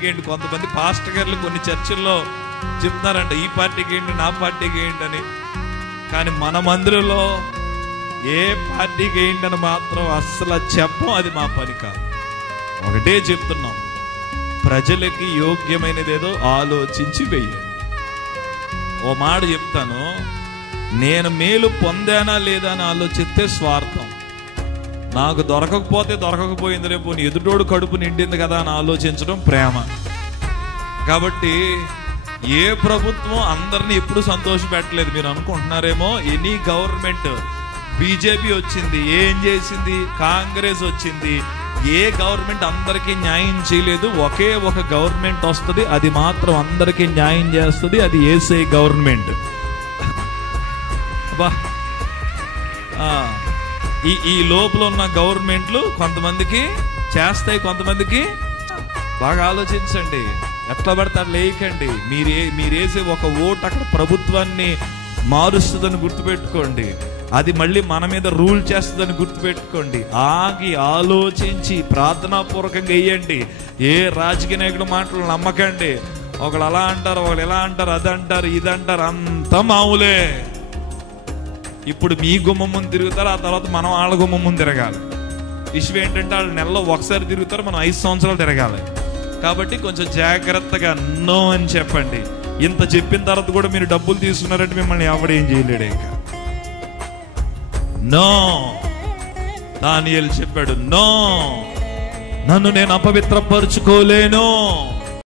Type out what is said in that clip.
పార్టీకి ఏంటి. కొంతమంది పాస్టర్ గారులు కొన్ని చర్చిల్లో చెప్తున్నారంట ఈ పార్టీకి ఏంటి నా పార్టీకి ఏంటి అని. కానీ మన మందిరంలో ఏ పార్టీకి ఏంటని మాత్రం అస్సలు చెప్పం. అది మా పని కాదు. ఒకటే చెప్తున్నాం, ప్రజలకి యోగ్యమైనది ఏదో ఆలోచించి వెయ్యండి. ఓ మాట చెప్తాను, నేను మేలు పొందానా లేదా అని ఆలోచిస్తే స్వార్థం. నాకు దొరకకపోతే దొరకకపోయింది, రేపు ఎదుటోడు కడుపు నిండింది కదా అని ఆలోచించడం ప్రేమ. కాబట్టి ఏ ప్రభుత్వం అందరినీ ఎప్పుడు సంతోష పెట్టలేదు. మీరు అనుకుంటున్నారేమో ఎనీ గవర్నమెంట్, బీజేపీ వచ్చింది ఏం చేసింది, కాంగ్రెస్ వచ్చింది, ఏ గవర్నమెంట్ అందరికీ న్యాయం చేయలేదు. ఒకే ఒక గవర్నమెంట్ వస్తుంది, అది మాత్రం అందరికీ న్యాయం చేస్తుంది. అది యేసయ్య గవర్నమెంట్. అబ్బా, ఈ లోపల ఉన్న గవర్నమెంట్లు కొంతమందికి చేస్తాయి, కొంతమందికి. బాగా ఆలోచించండి, ఎట్లా పడతాడు లేకండి. మీరేసే ఒక ఓటు అక్కడ ప్రభుత్వాన్ని మారుస్తుందని గుర్తుపెట్టుకోండి. అది మళ్ళీ మన మీద రూల్ చేస్తుందని గుర్తుపెట్టుకోండి. ఆగి ఆలోచించి ప్రార్థనాపూర్వకంగా వేయండి. ఏ రాజకీయ నాయకుడు మాటలు నమ్మకండి. ఒకళ్ళు అలా అంటారు, ఒకళ్ళు ఎలా అంటారు, అదంటారు, ఇదంటారు, అంత మామూలే. ఇప్పుడు మీ గుమ్మం ముందు తిరుగుతారు, ఆ తర్వాత మనం వాళ్ళ గుమ్మం ముందు తిరగాలి. విషయం ఏంటంటే వాళ్ళు నెలలో ఒకసారి తిరుగుతారు, మనం 5 సంవత్సరాలు తిరగాలి. కాబట్టి కొంచెం జాగ్రత్తగా నో అని చెప్పండి. ఇంత చెప్పిన తర్వాత కూడా మీరు డబ్బులు తీసుకున్నారంటే మిమ్మల్ని ఎవడేం చేయలేడు. ఇంకా నో. దానియేలు చెప్పాడు, నో, నన్ను నేను అపవిత్రపరుచుకోలేను.